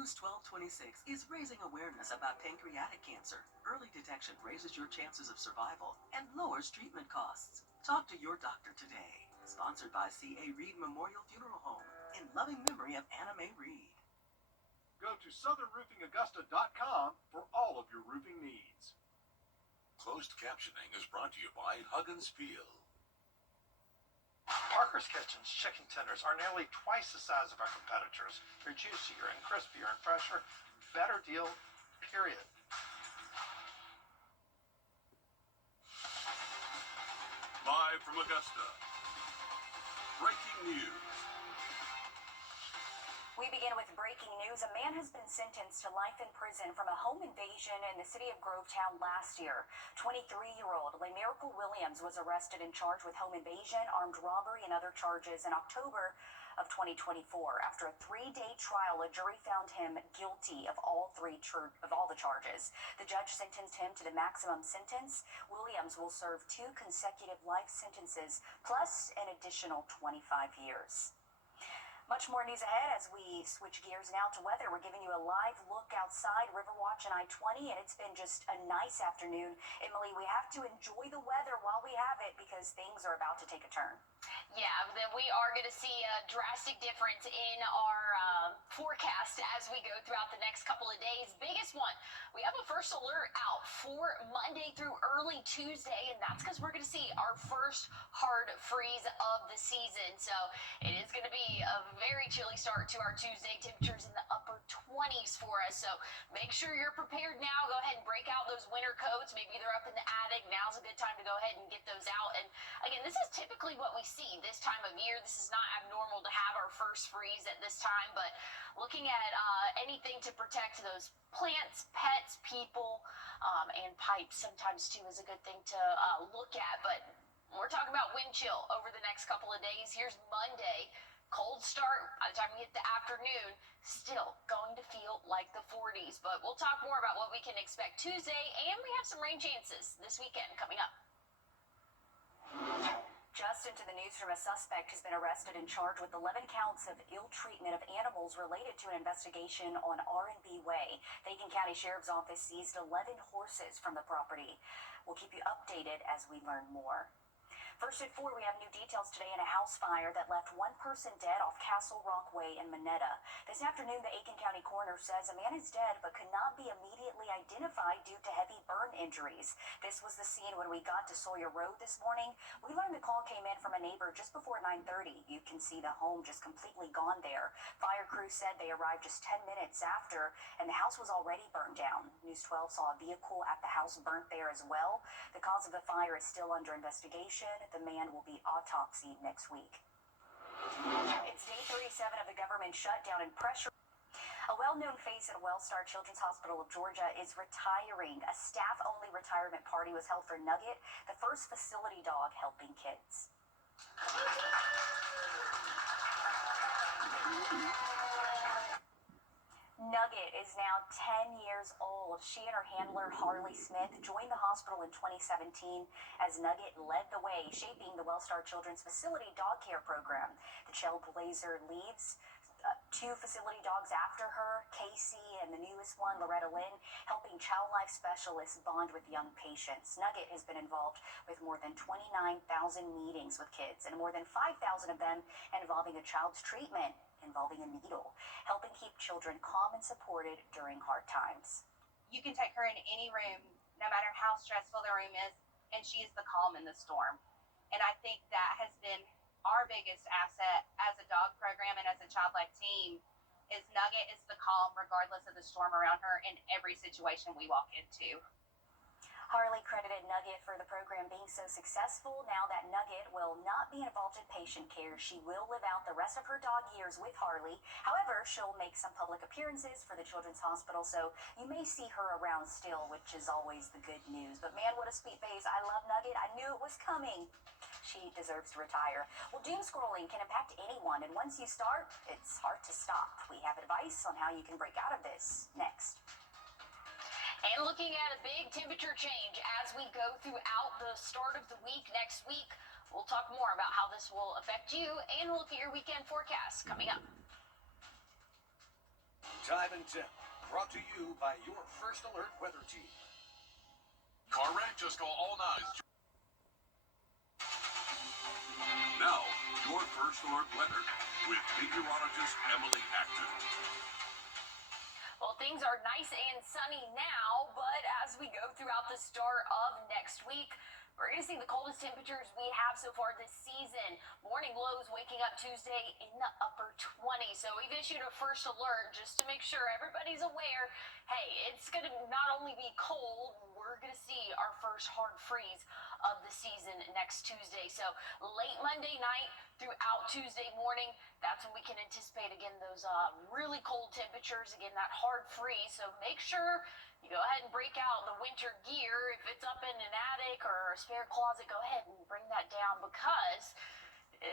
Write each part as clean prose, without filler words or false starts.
News 1226 is raising awareness about pancreatic cancer. Early detection raises your chances of survival and lowers treatment costs. Talk to your doctor today. Sponsored by C.A. Reed Memorial Funeral Home in loving memory of Anna Mae Reed. Go to southernroofingaugusta.com for all of your roofing needs. Closed captioning is brought to you by Huggins Peel. Parker's Kitchen's chicken tenders are nearly twice the size of our competitors. They're juicier and crispier and fresher. Better deal, period. Live from Augusta, breaking news. We begin with breaking news. A man has been sentenced to life in prison from a home invasion in the city of Grovetown last year. 23-year-old LaMiracle Williams was arrested and charged with home invasion, armed robbery, and other charges in October of 2024. After a 3-day trial, a jury found him guilty of all the charges. The judge sentenced him to the maximum sentence. Williams will serve 2 consecutive life sentences plus an additional 25 years. Much more news ahead as we switch gears now to weather. We're giving you a live look outside Riverwatch and I-20, and it's been just a nice afternoon. Emily, we have to enjoy the weather while we have it because things are about to take a turn. Yeah, we are going to see a drastic difference in our forecast as we go throughout the next couple of days. Biggest one, we have a first alert out for Monday through early Tuesday, and that's because we're going to see our first hard freeze of the season. So it is going to be a very chilly start to our Tuesday. Temperatures in the upper 20s for us. So make sure you're prepared now. Go ahead and break out those winter coats. Maybe they're up in the attic. Now's a good time to go ahead and get those out. And again, this is typically what we see this time of year. This is not abnormal to have our first freeze at this time, but looking at anything to protect those plants, pets, people, and pipes sometimes too is a good thing to look at. But we're talking about wind chill over the next couple of days. Here's Monday. Cold start. By the time we hit the afternoon, still going to feel like the 40s. But we'll talk more about what we can expect Tuesday, and we have some rain chances this weekend coming up. Just into the news from a suspect who's been arrested and charged with 11 counts of ill treatment of animals related to an investigation on R&B Way. The Aiken County Sheriff's Office seized 11 horses from the property. We'll keep you updated as we learn more. First at 4, we have new details today in a house fire that left one person dead off Castle Rock Way in Monetta. This afternoon, the Aiken County coroner says a man is dead but could not be immediately identified due to heavy burn injuries. This was the scene when we got to Sawyer Road this morning. We learned the call came in from a neighbor just before 9:30. You can see the home just completely gone there. Fire crew said they arrived just 10 minutes after, and the house was already burned down. News 12 saw a vehicle at the house burnt there as well. The cause of the fire is still under investigation. The man will be autopsied next week. It's day 37 of the government shutdown and pressure. A well-known face at Wellstar Children's Hospital of Georgia is retiring. A staff-only retirement party was held for Nugget, the first facility dog helping kids. Nugget is now 10 years old. She and her handler, Harley Smith, joined the hospital in 2017 as Nugget led the way, shaping the Wellstar Children's Facility Dog Care Program. The Trailblazer leaves 2 facility dogs after her, Casey and the newest one, Loretta Lynn, helping child life specialists bond with young patients. Nugget has been involved with more than 29,000 meetings with kids, and more than 5,000 of them involving a child's treatment involving a needle, helping keep children calm and supported during hard times. You can take her in any room, no matter how stressful the room is, and she is the calm in the storm. And I think that has been our biggest asset as a dog program and as a child life team is Nugget is the calm regardless of the storm around her in every situation we walk into. Harley credited Nugget for the program being so successful. Now that Nugget will not be involved in patient care, she will live out the rest of her dog years with Harley. However, she'll make some public appearances for the Children's Hospital, so you may see her around still, which is always the good news. But man, what a sweet face. I love Nugget. I knew it was coming. She deserves to retire. Well, doom scrolling can impact anyone, and once you start, it's hard to stop. We have advice on how you can break out of this next. And looking at a big temperature change as we go throughout the start of the week next week. We'll talk more about how this will affect you and look at your weekend forecast coming up. Time and Tip, brought to you by your First Alert weather team. Car wreck? Just call all nines. Now, your First Alert weather with meteorologist Emily Acton. Well, things are nice and sunny now, but as we go throughout the start of next week, we're going to see the coldest temperatures we have so far this season. Morning lows waking up Tuesday in the upper 20s. So we've issued a first alert just to make sure everybody's aware. Hey, it's going to not only be cold, we're going to see our first hard freeze of the season next Tuesday. So late Monday night throughout Tuesday morning, that's when we can anticipate, again, those really cold temperatures, again, that hard freeze. So make sure you go ahead and break out the winter gear. If it's up in an attic or a spare closet, go ahead and bring that down because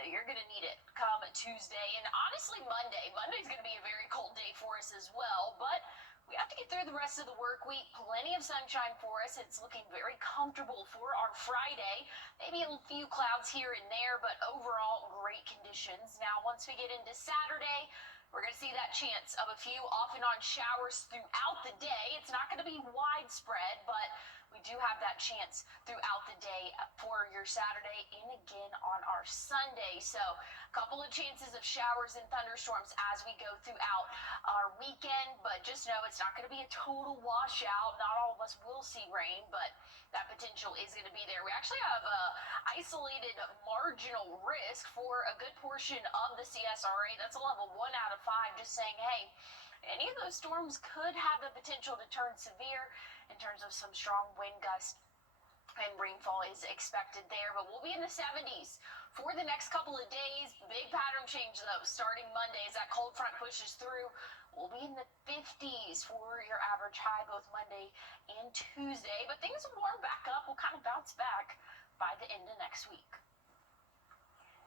you're going to need it come Tuesday. And honestly, Monday's going to be a very cold day for us as well. But we have to get through the rest of the work week. Plenty of sunshine for us. It's looking very comfortable for our Friday. Maybe a few clouds here and there, but overall great conditions. Now, once we get into Saturday, we're going to see that chance of a few off and on showers throughout the day. It's not going to be widespread, but we do have that chance throughout the day for your Saturday and again on our Sunday. So a couple of chances of showers and thunderstorms as we go throughout our weekend, but just know it's not going to be a total washout. Not all of us will see rain, but that potential is going to be there. We actually have a isolated marginal risk for a good portion of the CSRA. That's a level 1 out of 5, just saying, hey, any of those storms could have the potential to turn severe in terms of some strong wind gusts, and rainfall is expected there. But we'll be in the 70s for the next couple of days. Big pattern change, though, starting Monday as that cold front pushes through. We'll be in the 50s for your average high both Monday and Tuesday. But things will warm back up. We'll kind of bounce back by the end of next week.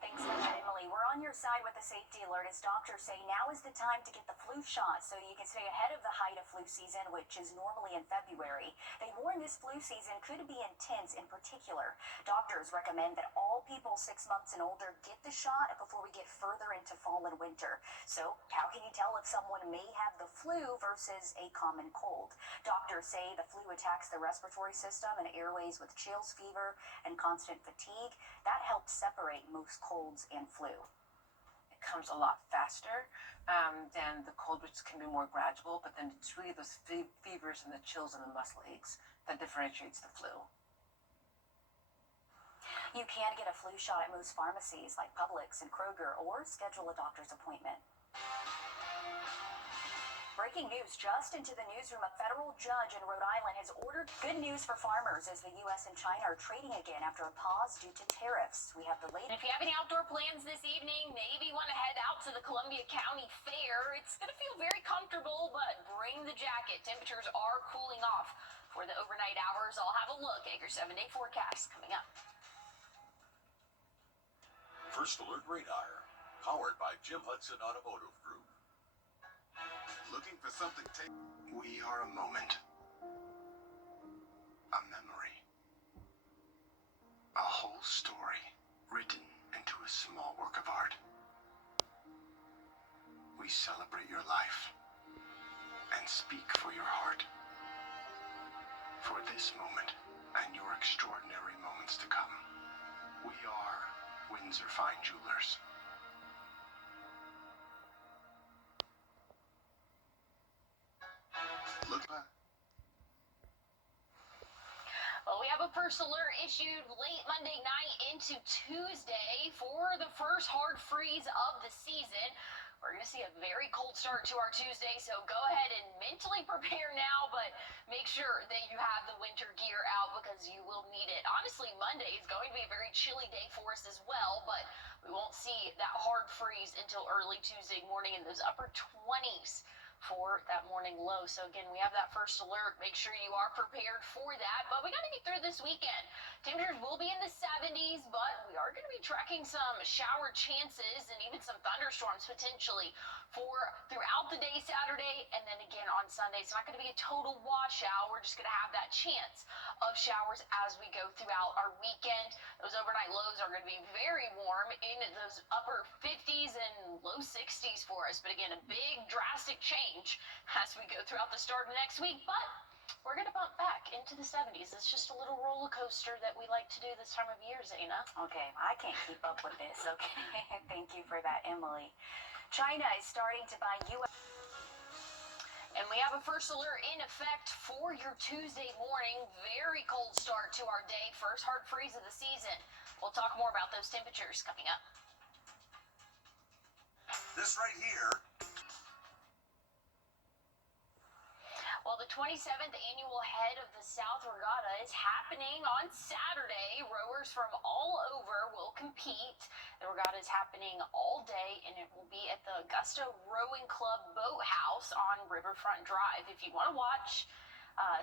Thanks much, Emily. We're on your side with the safety alert as doctors say now is the time to get the flu shot so you can stay ahead of the height of flu season, which is normally in February. They warn this flu season could be intense in particular. Doctors recommend that all people 6 months and older get the shot before we get further into fall and winter. So how can you tell if someone may have the flu versus a common cold? Doctors say the flu attacks the respiratory system and airways with chills, fever, and constant fatigue. That helps separate most colds and flu. It comes a lot faster than the cold, which can be more gradual, but then it's really those fevers and the chills and the muscle aches that differentiates the flu. You can get a flu shot at most pharmacies like Publix and Kroger or schedule a doctor's appointment. Breaking news just into the newsroom. A federal judge in Rhode Island has ordered good news for farmers as the U.S. and China are trading again after a pause due to tariffs. We have the latest. If you have any outdoor plans this evening, maybe want to head out to the Columbia County Fair. It's going to feel very comfortable, but bring the jacket. Temperatures are cooling off for the overnight hours. I'll have a look at your 7-day forecast coming up. First Alert Radar, powered by Jim Hudson Automotive Group. Looking for something We are a moment, a memory, a whole story written into a small work of art. We celebrate your life and speak for your heart, for this moment and your extraordinary moments to come. We are Windsor Fine Jewelers. Well, we have a first alert issued late Monday night into Tuesday for the first hard freeze of the season. We're going to see a very cold start to our Tuesday, so go ahead and mentally prepare now, but make sure that you have the winter gear out because you will need it. Honestly, Monday is going to be a very chilly day for us as well, but we won't see that hard freeze until early Tuesday morning in those upper 20s for that morning low. So again, we have that first alert. Make sure you are prepared for that, but we got to get through this weekend. Temperatures will be in the 70s, but we are going to be tracking some shower chances and even some thunderstorms potentially for throughout the day Saturday and then again on Sunday. It's not going to be a total washout. We're just going to have that chance of showers as we go throughout our weekend. Those overnight lows are going to be very warm in those upper 50s and low 60s for us. But again, a big drastic change change as we go throughout the start of next week, but we're going to bump back into the 70s. It's just a little roller coaster that we like to do this time of year, Zaina. Okay, I can't keep up with this, okay? Thank you for that, Emily. China is starting to buy U.S. And we have a first alert in effect for your Tuesday morning. Very cold start to our day. First hard freeze of the season. We'll talk more about those temperatures coming up. This right here. Well, the 27th annual Head of the South Regatta is happening on Saturday. Rowers from all over will compete. The regatta is happening all day, and it will be at the Augusta Rowing Club Boathouse on Riverfront Drive. If you want to watch,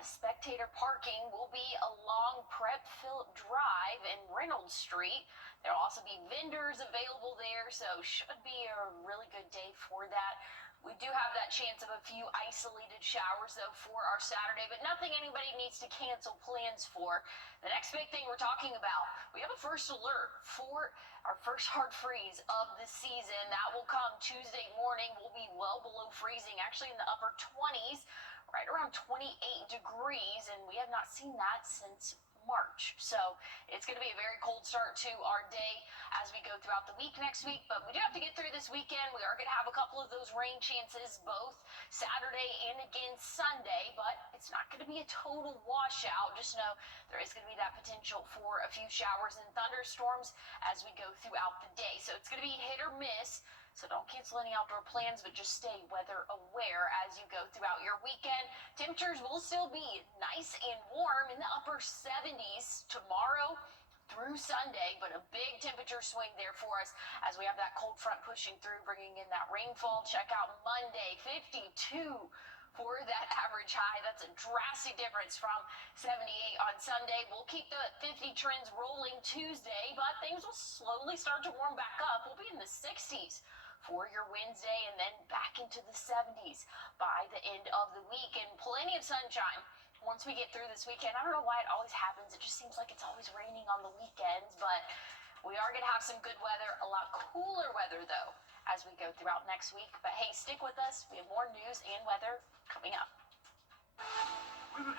spectator parking will be along Prep Phillip Drive and Reynolds Street. There will also be vendors available there, so should be a really good day for that. We do have that chance of a few isolated showers, though, for our Saturday, but nothing anybody needs to cancel plans for. The next big thing we're talking about, we have a first alert for our first hard freeze of the season. That will come Tuesday morning. We'll be well below freezing, actually in the upper 20s, right around 28 degrees, and we have not seen that since March. So it's going to be a very cold start to our day as we go throughout the week next week, but we do have to get through this weekend. We are going to have a couple of those rain chances both Saturday and again Sunday, but it's not going to be a total washout. Just know there is going to be that potential for a few showers and thunderstorms as we go throughout the day. So it's going to be hit or miss. So don't cancel any outdoor plans, but just stay weather aware as you go throughout your weekend. Temperatures will still be nice and warm in the upper 70s tomorrow through Sunday, but a big temperature swing there for us as we have that cold front pushing through, bringing in that rainfall. Check out Monday, 52 for that average high. That's a drastic difference from 78 on Sunday. We'll keep the 50 trends rolling Tuesday, but things will slowly start to warm back up. We'll be in the 60s for your Wednesday and then back into the 70s by the end of the week, and plenty of sunshine once we get through this weekend. I don't know why it always happens. It just seems like it's always raining on the weekends, but we are going to have some good weather, a lot cooler weather though as we go throughout next week. But hey, stick with us. We have more news and weather coming up. We become